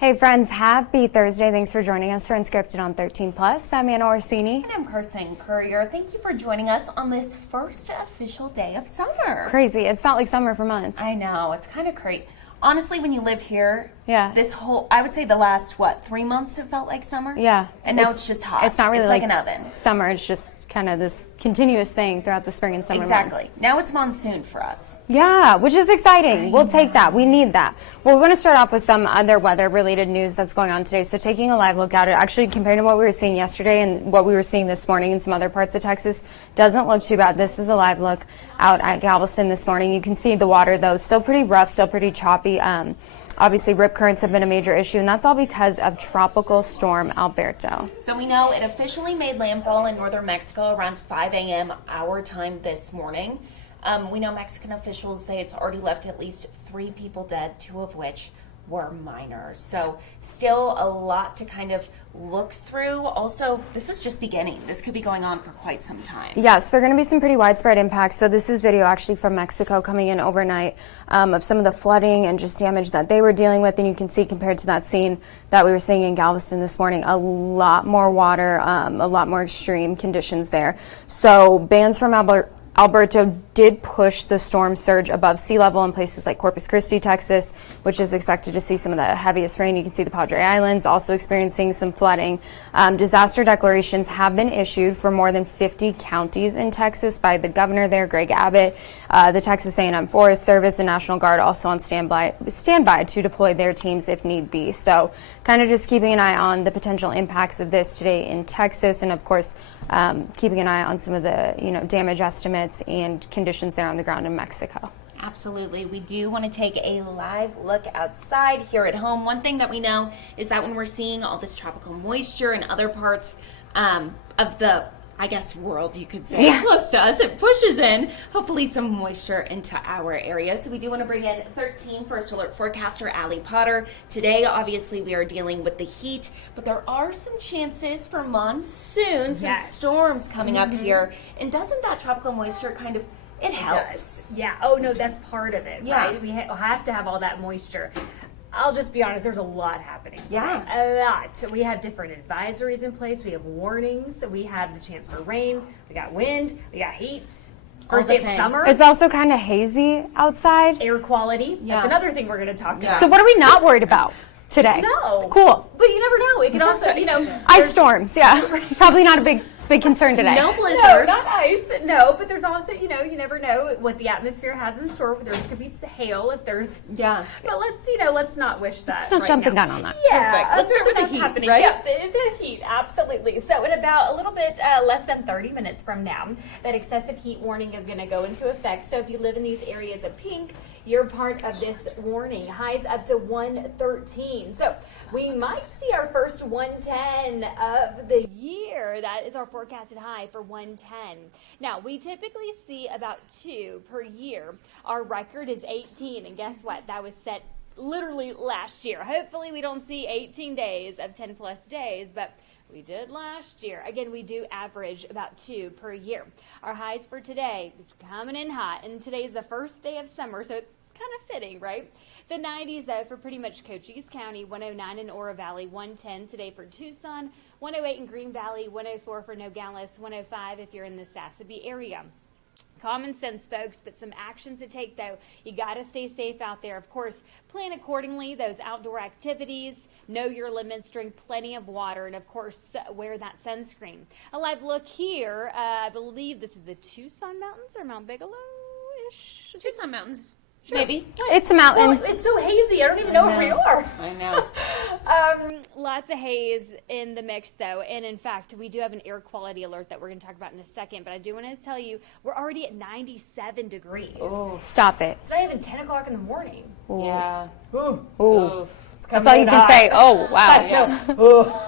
Hey friends, happy Thursday. Thanks for joining us for Unscripted on 13 Plus. I'm Anna Orsini. And I'm Carson Courier. Thank you for joining us on this first official day of summer. Crazy. It's felt like summer for months. I know. It's kind of crazy. Honestly, when you live here, yeah, I would say the last, 3 months it felt like summer? Yeah. And now it's just hot. It's not really like an oven. Summer. It's just kind of this continuous thing throughout the spring and summer Exactly. months. Now it's monsoon for us. Yeah, which is exciting. We'll take that. We need that. Well, we want to start off with some other weather-related news that's going on today. So taking a live look at it, actually compared to what we were seeing yesterday and what we were seeing this morning in some other parts of Texas, doesn't look too bad. This is a live look out at Galveston this morning. You can see the water, though, still pretty rough, still pretty choppy. Obviously, rip currents have been a major issue, and that's all because of Tropical Storm Alberto. So we know it officially made landfall in northern Mexico around 5 a.m. our time this morning. We know Mexican officials say it's already left at least 3 people dead, 2 of which were minors. So still a lot to kind of look through. Also, this is just beginning. This could be going on for quite some time. Yes, there are going to be some pretty widespread impacts. So this is video actually from Mexico coming in overnight of some of the flooding and just damage that they were dealing with. And you can see compared to that scene that we were seeing in Galveston this morning, a lot more water, a lot more extreme conditions there. So bands from Alberto did push the storm surge above sea level in places like Corpus Christi, Texas, which is expected to see some of the heaviest rain. You can see the Padre Islands also experiencing some flooding. Disaster declarations have been issued for more than 50 counties in Texas by the governor there, Greg Abbott. The Texas A&M Forest Service and National Guard also on standby to deploy their teams if need be. So kind of just keeping an eye on the potential impacts of this today in Texas, and of course keeping an eye on some of the damage estimates and conditions there on the ground in Mexico. Absolutely. We do want to take a live look outside here at home. One thing that we know is that when we're seeing all this tropical moisture in other parts of the world, you could say, close to us, it pushes in, hopefully, some moisture into our area. So we do want to bring in 13 First Alert forecaster Allie Potter. Today, obviously, we are dealing with the heat, but there are some chances for monsoon, some storms coming up here. And doesn't that tropical moisture it helps? Does. Yeah. Oh, no, that's part of it, right? We have to have all that moisture. I'll just be honest, there's a lot happening today. Yeah. A lot. We have different advisories in place. We have warnings. We have the chance for rain. We got wind. We got heat. First day of summer. It's also kind of hazy outside. Air quality. Yeah. That's another thing we're going to talk about. So what are we not worried about today? Snow. Cool. But you never know. It could also, Ice storms, yeah. Probably not a big concern today. No blizzards. No, not ice. No, but there's also, you never know what the atmosphere has in store. There could be hail if there's. Yeah. But let's not wish that. Let's not jump the gun on that. Yeah. Perfect. Let's start with the heat, happening. right? Yeah, the heat, absolutely. So in about a little bit less than 30 minutes from now, that excessive heat warning is going to go into effect. So if you live in these areas of pink, you're part of this warning. Highs up to 113. So we might see our first 110 of the year. That is our forecasted high for 110. Now, we typically see about 2 per year. Our record is 18, and guess what? That was set literally last year. Hopefully we don't see 18 days of 10 plus days, but we did last year. Again, we do average about 2 per year. Our highs for today is coming in hot, and today is the first day of summer, so it's kind of fitting, right? The 90s, though, for pretty much Cochise County, 109 in Oro Valley, 110 today for Tucson, 108 in Green Valley, 104 for Nogales, 105 if you're in the Sassabee area. Common sense, folks, but some actions to take, though. You got to stay safe out there. Of course, plan accordingly, those outdoor activities. Know your limits, drink plenty of water, and, of course, wear that sunscreen. A live look here. I believe this is the Tucson Mountains or Mount Bigelow-ish? Tucson Mountains. Sure. Maybe. It's a mountain. Well, it's so hazy. I don't even know where we are. I know. Lots of haze in the mix, though. And in fact, we do have an air quality alert that we're going to talk about in a second. But I do want to tell you, we're already at 97 degrees. Ooh. Stop it. It's not even 10 o'clock in the morning. Ooh. Yeah. Ooh. That's all you can say. Oh, wow.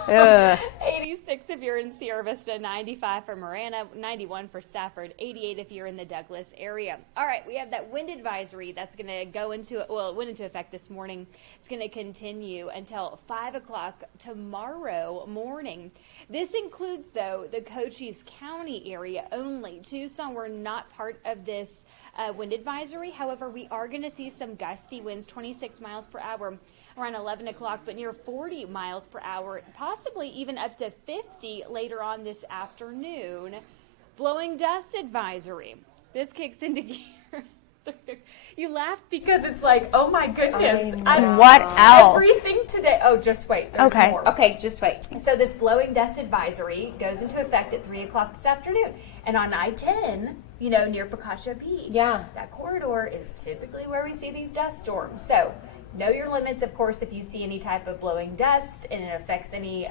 Yeah. 86 86 if you're in Sierra Vista, 95 for Marana, 91 for Stafford, 88 if you're in the Douglas area. All right, we have that wind advisory that's going to go into, well, it went into effect this morning. It's going to continue until 5 o'clock tomorrow morning. This includes, though, the Cochise County area only. Tucson, we're not part of this wind advisory. However, we are going to see some gusty winds, 26 miles per hour around 11 o'clock, but near 40 miles per hour, possibly even up to 50 later on this afternoon. Blowing dust advisory. This kicks into gear. You laugh because it's like, oh my goodness. What else? Everything today. Oh, just wait. There's Okay. more. Okay, just wait. So this blowing dust advisory goes into effect at 3 o'clock this afternoon. And on I-10, you know, near Picacho Beach, Yeah. that corridor is typically where we see these dust storms. So know your limits, of course, if you see any type of blowing dust and it affects any,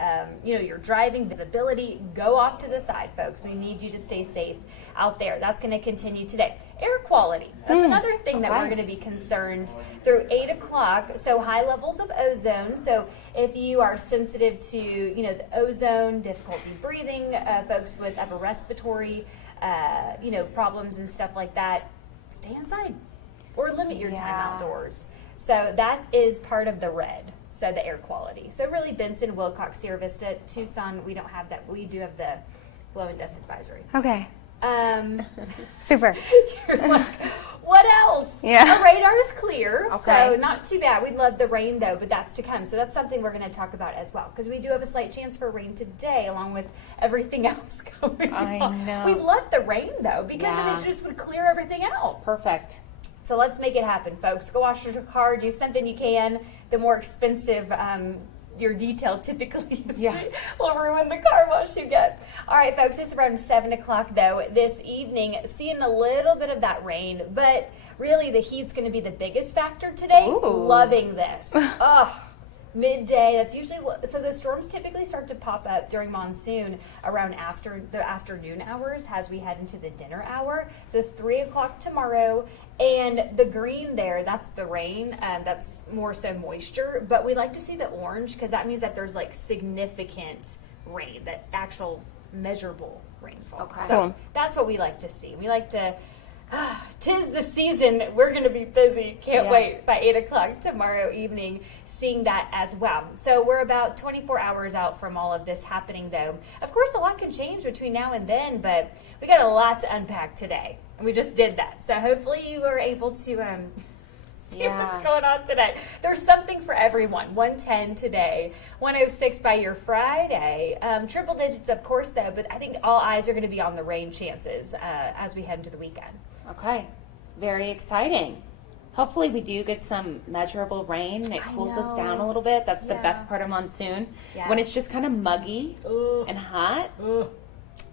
you know, your driving visibility, go off to the side, folks. We need you to stay safe out there. That's going to continue today. Air quality. That's another thing that we're going to be concerned through 8 o'clock. So high levels of ozone. So if you are sensitive to, you know, the ozone, difficulty breathing, folks with upper respiratory, you know, problems and stuff like that, stay inside or limit your time outdoors. So that is part of the red, so the air quality. So really Benson, Wilcox, Sierra Vista, Tucson, we don't have that. We do have the blowing dust advisory. Okay. Super. You're like, what else? Yeah. Our radar is clear, Okay. so not too bad. We'd love the rain, though, but that's to come. So that's something we're going to talk about as well, because we do have a slight chance for rain today, along with everything else going on. I know. We'd love the rain, though, because then Yeah. it just would clear everything out. Perfect. So let's make it happen, folks. Go wash your car, do something you can. The more expensive your detail typically is, will ruin the car wash you get. All right, folks, it's around 7 o'clock, though, this evening. Seeing a little bit of that rain, but really the heat's going to be the biggest factor today. Ooh. Loving this. Oh, midday. That's usually so the storms typically start to pop up during monsoon around after the afternoon hours as we head into the dinner hour. So it's 3 o'clock tomorrow, and the green there, that's the rain. That's more so moisture, but we like to see the orange because that means that there's like significant rain, that actual measurable rainfall. Okay. So Cool. that's what we like to see. We like to. Tis the season. We're going to be busy. Can't wait by 8 o'clock tomorrow evening seeing that as well. So we're about 24 hours out from all of this happening, though. Of course, a lot can change between now and then, but we got a lot to unpack today. And we just did that. So hopefully you were able to see what's going on today. There's something for everyone. 110 today, 106 by your Friday. Triple digits, of course, though, but I think all eyes are going to be on the rain chances as we head into the weekend. Okay. Very exciting. Hopefully we do get some measurable rain. It cools us down a little bit. That's the best part of monsoon. When it's just kind of muggy and hot,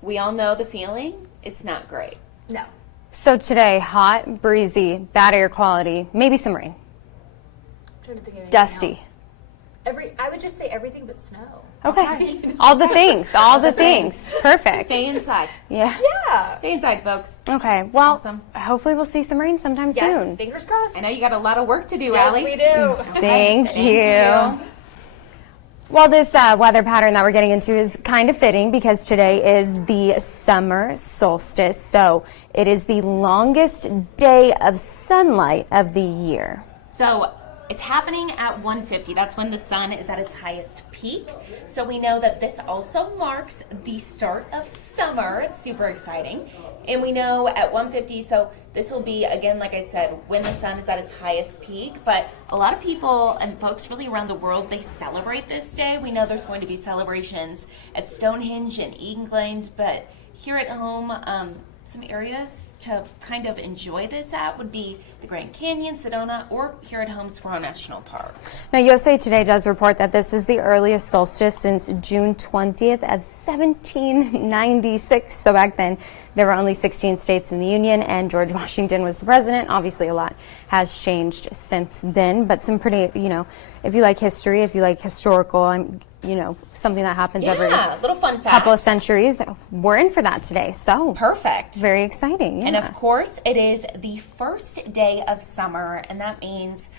we all know the feeling. It's not great. No. So today, hot, breezy, bad air quality, maybe some rain. I'm trying to think of anything Dusty. else. I would just say everything but snow. Okay. All the things. All the things. Perfect. Stay inside. Yeah. Yeah. Stay inside, folks. Okay. Well, Awesome. hopefully we'll see some rain sometime Yes. soon. Fingers crossed. I know you got a lot of work to do, Yes, Allie. we do. Thank you. Well, this weather pattern that we're getting into is kind of fitting because today is the summer solstice. So it is the longest day of sunlight of the year. So it's happening at 1:50. That's when the sun is at its highest peak. So we know that this also marks the start of summer. It's super exciting. And we know at 1:50, so this will be, again, like I said, when the sun is at its highest peak. But a lot of people and folks really around the world, they celebrate this day. We know there's going to be celebrations at Stonehenge in England, but here at home, some areas to kind of enjoy this at would be the Grand Canyon, Sedona, or here at home, Squirrel National Park. Now, USA Today does report that this is the earliest solstice since June 20th of 1796. So back then, there were only 16 states in the Union, and George Washington was the president. Obviously, a lot has changed since then, but some pretty, if you like history, if you like historical, something that happens every little fun fact. couple of centuries, we're in for that today. So Perfect. very exciting. And of course, it is the first day of summer, and that means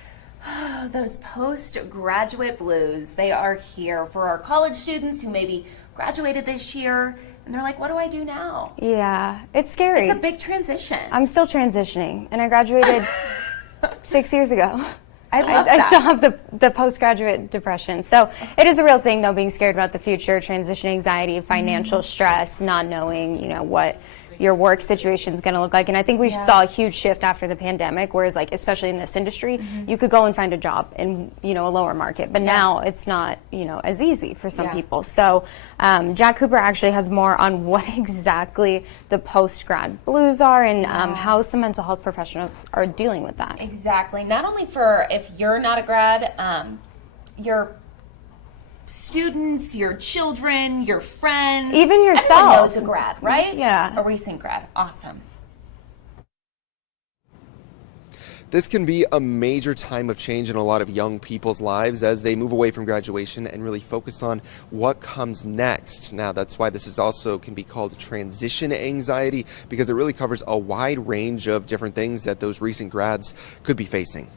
those postgraduate blues, they are here for our college students who may be graduated this year, and they're like, what do I do now? Yeah, it's scary. It's a big transition. I'm still transitioning, and I graduated 6 years ago. I still have the postgraduate depression. So it is a real thing, though, being scared about the future, transition anxiety, financial stress, not knowing, what your work situation is going to look like. And I think we saw a huge shift after the pandemic, whereas, like, especially in this industry, you could go and find a job in, a lower market. But now it's not, as easy for some people. So Jack Cooper actually has more on what exactly the post-grad blues are and how some mental health professionals are dealing with that. Exactly. Not only for if you're not a grad, your students, your children, your friends, even yourself. Everyone knows a grad, right? Yeah. A recent grad. Awesome. This can be a major time of change in a lot of young people's lives as they move away from graduation and really focus on what comes next. Now, that's why this is also can be called transition anxiety, because it really covers a wide range of different things that those recent grads could be facing.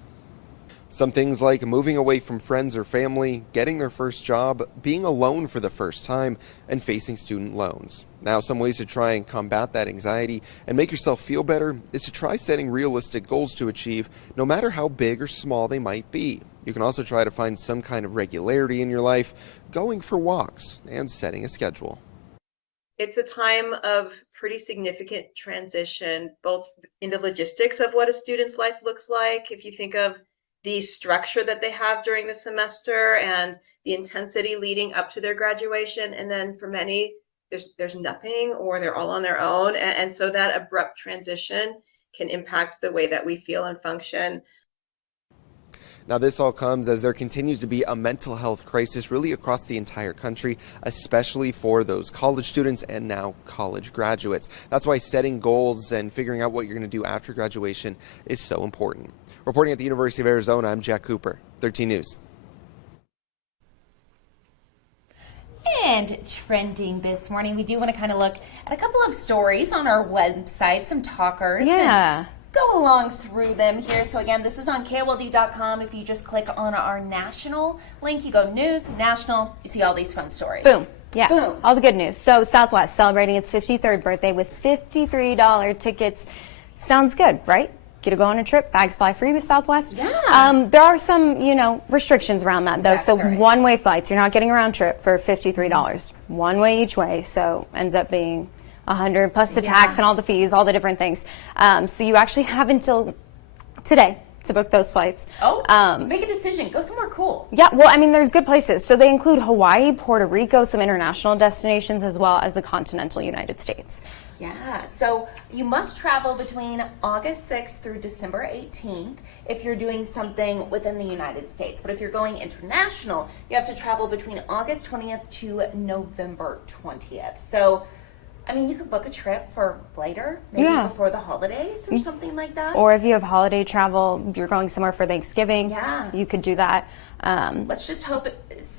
Some things like moving away from friends or family, getting their first job, being alone for the first time, and facing student loans. Now, some ways to try and combat that anxiety and make yourself feel better is to try setting realistic goals to achieve, no matter how big or small they might be. You can also try to find some kind of regularity in your life, going for walks, and setting a schedule. It's a time of pretty significant transition, both in the logistics of what a student's life looks like. If you think of the structure that they have during the semester and the intensity leading up to their graduation. And then for many, there's nothing, or they're all on their own. And so that abrupt transition can impact the way that we feel and function. Now, this all comes as there continues to be a mental health crisis really across the entire country, especially for those college students and now college graduates. That's why setting goals and figuring out what you're going to do after graduation is so important. Reporting at the University of Arizona, I'm Jack Cooper, 13 News. And trending this morning, we do want to kind of look at a couple of stories on our website, some talkers. Yeah. Go along through them here. So again, this is on KOLD.com. If you just click on our national link, you go news, national, you see all these fun stories. Boom. Yeah, Boom. All the good news. So Southwest celebrating its 53rd birthday with $53 tickets. Sounds good, right? Get to go on a trip, bags fly free with Southwest. Yeah. There are some, restrictions around that, though. Yes, So there is. one-way flights, you're not getting a round trip for $53. One way each way, so ends up being $100 plus the tax and all the fees, all the different things. So you actually have until today to book those flights. Make a decision. Go somewhere cool. Yeah, well, I mean, there's good places. So they include Hawaii, Puerto Rico, some international destinations, as well as the continental United States. Yeah, so you must travel between August 6th through December 18th if you're doing something within the United States. But if you're going international, you have to travel between August 20th to November 20th. So, I mean, you could book a trip for later, maybe before the holidays or something like that. Or if you have holiday travel, you're going somewhere for Thanksgiving, you could do that. Let's just hope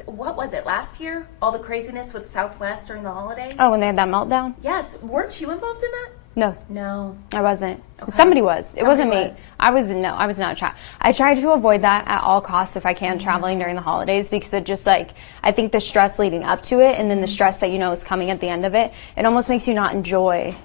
what was it, last year? All the craziness with Southwest during the holidays? Oh, when they had that meltdown? Yes. Weren't you involved in that? No. No. I wasn't. Okay. Somebody was. It wasn't Somebody me. was. I was not trying. I tried to avoid that at all costs if I can, traveling during the holidays, because it just I think the stress leading up to it and then the stress that is coming at the end of it, it almost makes you not enjoy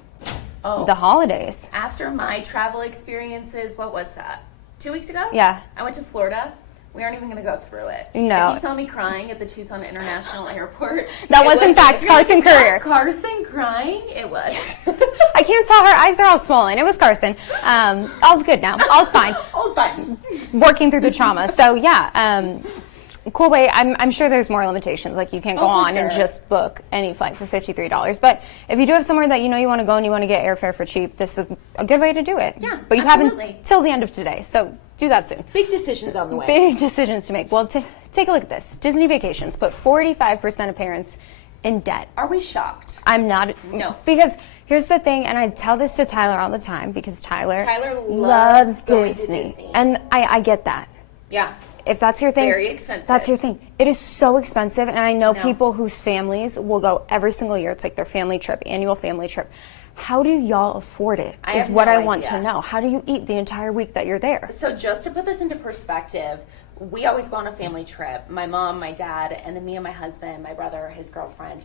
the holidays. After my travel experiences, what was that? 2 weeks ago? Yeah. I went to Florida. We aren't even going to go through it. No. If you saw me crying at the Tucson International Airport. That was in fact Carson Courier. Carson crying? It was. I can't tell, her eyes are all swollen. It was Carson. All's good now. All's fine. All's fine. Working through the trauma. So yeah, cool way. I'm sure there's more limitations. Like you can't go on and just book any flight for $53. But if you do have somewhere that you want to go and you want to get airfare for cheap, this is a good way to do it. Yeah, but you absolutely. haven't till the end of today. So do that soon. Big decisions on the way. Big decisions to make. Well, take a look at this. Disney Vacations put 45% of parents in debt. Are we shocked? I'm not. No. Because here's the thing, and I tell this to Tyler all the time, because Tyler loves going to Disney. Disney. And I get that. Yeah. If that's your thing, Very expensive. that's your thing. It is so expensive, and I know people whose families will go every single year. It's like their family trip, annual family trip. How do y'all afford it? I Is have what no I want idea. to know. How do you eat the entire week that you're there? So just to put this into perspective, we always go on a family trip. My mom, my dad, and then me and my husband, my brother, his girlfriend.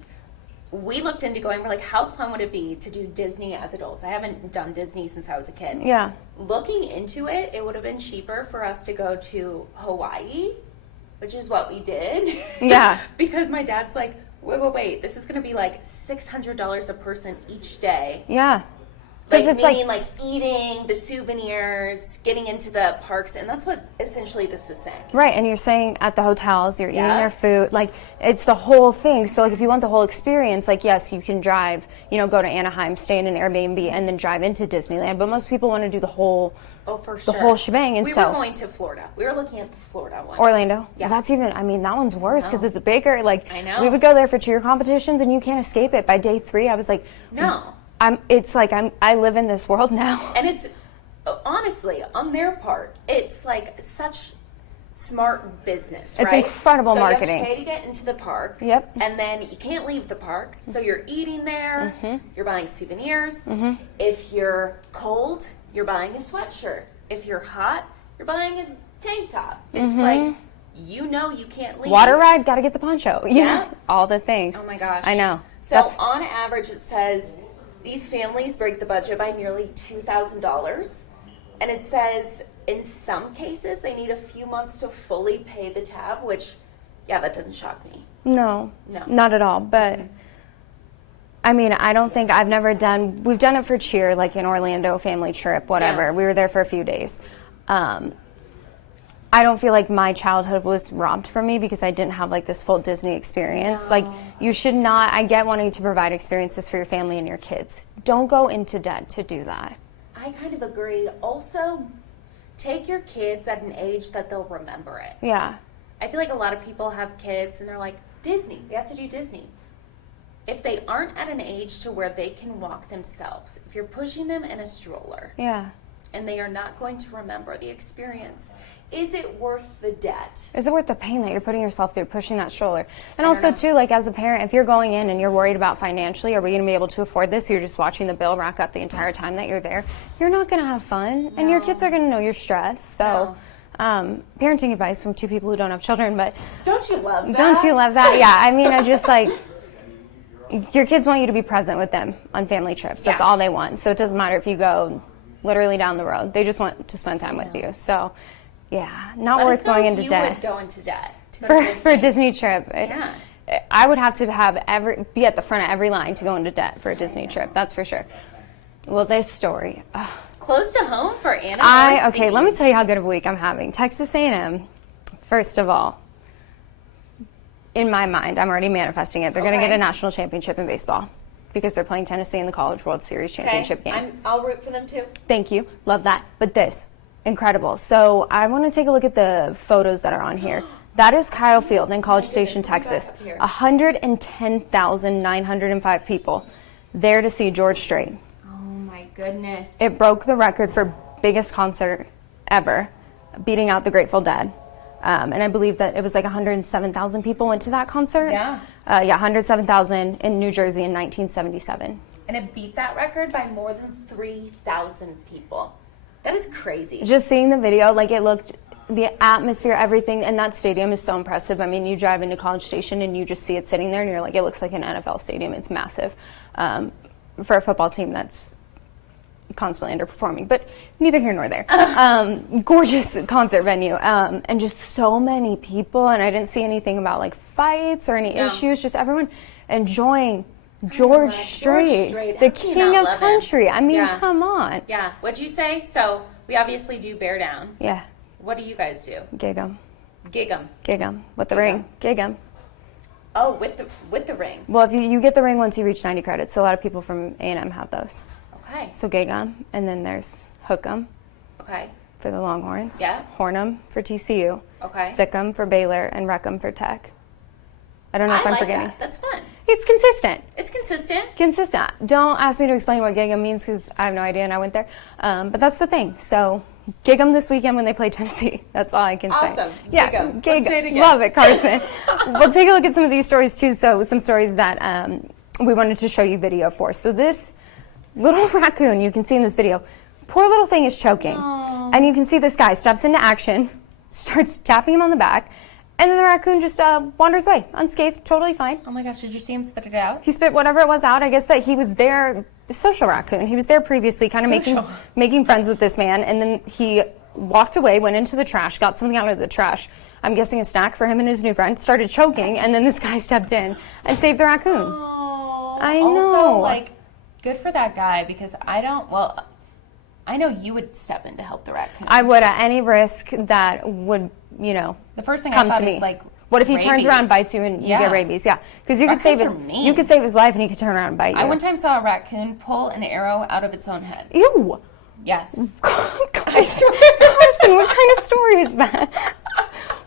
we looked into going, we're like, how fun would it be to do Disney as adults? I haven't done Disney since I was a kid. Yeah. Looking into it, it would have been cheaper for us to go to Hawaii, which is what we did. Yeah. Because my dad's like, wait, this is going to be like $600 a person each day. Yeah. Like, it's meaning like eating, the souvenirs, getting into the parks, and that's what essentially this is saying. Right, and you're staying at the hotels, you're eating Yeah. their food, like, it's the whole thing. So, like, if you want the whole experience, like, yes, you can drive, you know, go to Anaheim, stay in an Airbnb, and then drive into Disneyland, but most people want to do the whole For sure. the whole shebang, and we so were going to Florida. We were looking at the Florida one. Orlando. Yeah. Well, that's even, I mean, that one's worse because it's bigger. Like, I know. we would go there for cheer competitions, and you can't escape it. By day 3, I was like, No. I live in this world now. And it's, honestly, on their part, it's like such smart business, It's right? incredible so marketing. You have to pay to get into the park. Yep. And then you can't leave the park. So you're eating there. Mm-hmm. You're buying souvenirs. If you're cold, you're buying a sweatshirt. If you're hot, you're buying a tank top. It's like, you know you can't leave. Water ride, got to get the poncho. Yeah. All the things. Oh my gosh. I know. So on average, it says these families break the budget by nearly $2,000. And it says in some cases they need a few months to fully pay the tab, which, yeah, that doesn't shock me. No, No. not at all. But I mean, I don't think we've done it for cheer, like in Orlando, family trip, whatever. Yeah. We were there for a few days. I don't feel like my childhood was robbed from me because I didn't have like this full Disney experience. No. Like, you should not, I get wanting to provide experiences for your family and your kids. Don't go into debt to do that. I kind of agree. Also, take your kids at an age that they'll remember it. Yeah. I feel like a lot of people have kids and they're like, Disney, we have to do Disney. If they aren't at an age to where they can walk themselves, if you're pushing them in a stroller Yeah. and they are not going to remember the experience, is it worth the debt? Is it worth the pain that you're putting yourself through pushing that stroller? And I also, don't know. too, like as a parent, if you're going in and you're worried about financially, are we going to be able to afford this? You're just watching the bill rack up the entire time that you're there. You're not going to have fun, and your kids are going to know you're stressed. So, parenting advice from 2 people who don't have children, but Don't you love that? don't you love that? Yeah, I mean, I just like, your kids want you to be present with them on family trips. That's Yeah. all they want. So it doesn't matter if you go literally down the road. They just want to spend time with you. So, yeah, not Let worth us know going if into you debt. would go into debt to go to For a Disney. Disney trip. Yeah. I would have to be at the front of every line to go into debt for a Disney trip. That's for sure. Well, this story. Close to home for Anna. Okay, let me tell you how good of a week I'm having. Texas A&M, first of all, in my mind, I'm already manifesting it. They're going to Okay. get a national championship in baseball because they're playing Tennessee in the College World Series championship game. I'll root for them too. Thank you. Love that. But this, incredible. So I want to take a look at the photos that are on here. That is Kyle Field in College Station, Texas. 110,905 people there to see George Strait. Oh my goodness. It broke the record for biggest concert ever, beating out the Grateful Dead. And I believe that it was like 107,000 people went to that concert. Yeah. 107,000 in New Jersey in 1977. And it beat that record by more than 3,000 people. That is crazy. Just seeing the video, like it looked, the atmosphere, everything, and that stadium is so impressive. I mean, you drive into College Station and you just see it sitting there and you're like, it looks like an NFL stadium. It's massive for a football team that's constantly underperforming, but neither here nor there. Gorgeous concert venue, and just so many people, and I didn't see anything about like fights or any issues, just everyone enjoying George Strait, the How can you king not of love him? country. I mean, Yeah. come on. Yeah. What'd you say? So we obviously do bear down. Yeah, What do you guys do? gig 'em, Gig 'em. gig 'em with the Gig 'em. ring, gig 'em. Oh, with the ring. Well, if you get the ring once you reach 90 credits, so a lot of people from A&M have those. Okay. So gig 'em, and then there's hook 'em Okay. for the Longhorns, Yeah. horn 'em for TCU, Okay. sick 'em for Baylor, and wreck 'em for Tech. I don't know if I I'm like forgetting. that. That's fun. It's consistent. It's consistent. Consistent. Don't ask me to explain what gig 'em means because I have no idea and I went there. But that's the thing. So gig 'em this weekend when they play Tennessee. That's all I can say. Awesome. Yeah, Gig 'em. gig Let's say it again. Love it, Carson. We'll take a look at some of these stories too. So some stories that we wanted to show you video for. So this little raccoon you can see in this video, poor little thing is choking. And you can see this guy steps into action, starts tapping him on the back, And then the raccoon just wanders away, unscathed, totally fine. Oh my gosh, did you see him spit it out? He spit whatever it was out. I guess that he was there, social raccoon. He was there previously, kind of making friends with this man, and then he walked away, went into the trash, got something out of the trash. I'm guessing a snack for him and his new friend. Started choking, and then this guy stepped in and saved the raccoon. Oh, I know. Also, like, good for that guy because I know you would step in to help the raccoon. I would at any risk that would, The first thing come I thought to me. is like, what if he turns rabies. around and bites you and you Yeah. get rabies? Yeah, because you could save Raccoons are mean. you could save his life and he could turn around and bite you. I one time saw a raccoon pull an arrow out of its own head. Ew. Yes. Carson, what kind of story is that?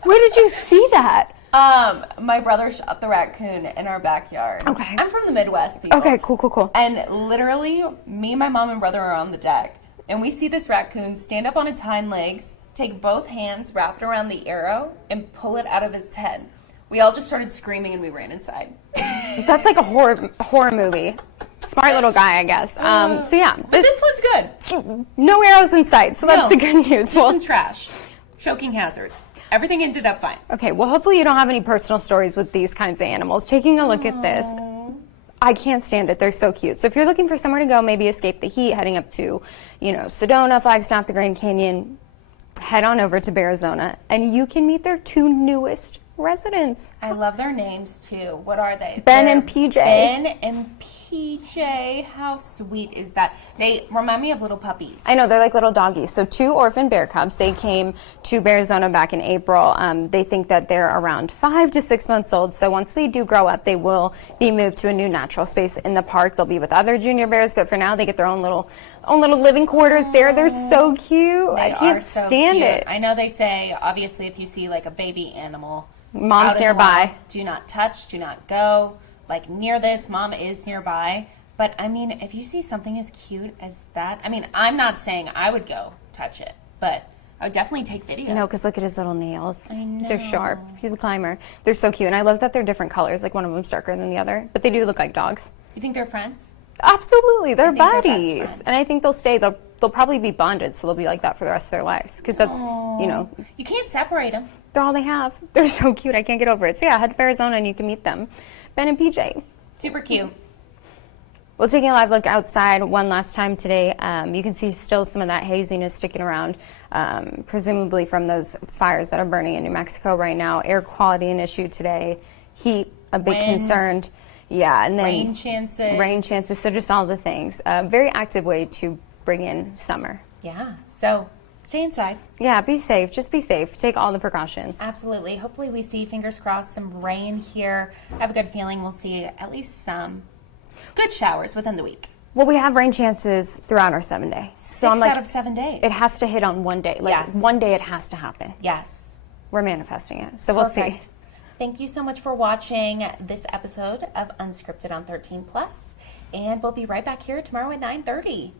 Where did you see that? My brother shot the raccoon in our backyard. Okay. I'm from the Midwest, people. Okay, cool. And literally, me, my mom, and brother are on the deck, and we see this raccoon stand up on its hind legs, take both hands, wrap it around the arrow, and pull it out of his head. We all just started screaming, and we ran inside. That's like a horror movie. Smart little guy, I guess. So yeah, But this one's good. no arrows in sight, so that's the good news. Just some trash. Choking hazards. Everything ended up fine. Okay, well, hopefully you don't have any personal stories with these kinds of animals. Taking a look at this, I can't stand it. They're so cute. So if you're looking for somewhere to go, maybe escape the heat, heading up to, Sedona, Flagstaff, the Grand Canyon, head on over to Arizona, and you can meet their 2 newest residents. I love their names too. What are they? Ben They're and PJ. Ben and PJ. How sweet is that? They remind me of little puppies. I know, they're like little doggies. So 2 orphan bear cubs. They came to Arizona back in April. They think that they're around 5 to 6 months old. So once they do grow up, they will be moved to a new natural space in the park. They'll be with other junior bears, but for now they get their own little living quarters there. They're so cute. They I can't are so stand cute. it. I know they say, obviously, if you see like a baby animal, Mom's out in the nearby. wild, do not touch, do not go like near this. Mom is nearby. But I mean, if you see something as cute as that, I mean, I'm not saying I would go touch it, but I would definitely take video. No, because look at his little nails. I know. They're sharp. He's a climber. They're so cute. And I love that they're different colors. Like one of them's darker than the other. But they do look like dogs. You think they're friends? Absolutely. They're think they're best buddies. friends. And I think they'll stay. They'll probably be bonded. So they'll be like that for the rest of their lives. Because that's, You can't separate them. they're all they have. They're so cute. I can't get over it. So yeah, head to Arizona and you can meet them. Ben and PJ. Super cute. Well, taking a live look outside one last time today, you can see still some of that haziness sticking around, presumably from those fires that are burning in New Mexico right now. Air quality an issue today. Heat, a big Wind. concern. Yeah, and then Rain chances. Rain chances, so just all the things. Very active way to bring in summer. Yeah. So stay inside. Yeah, be safe. Just be safe. Take all the precautions. Absolutely. Hopefully we see, fingers crossed, some rain here. I have a good feeling we'll see at least some good showers within the week. Well, we have rain chances throughout our 7-day. So 6 out of 7 days. it has to hit on one day. Like Yes. one day it has to happen. Yes. We're manifesting it. So we'll see. Perfect. Thank you so much for watching this episode of Unscripted on 13 Plus. And we'll be right back here tomorrow at 9:30.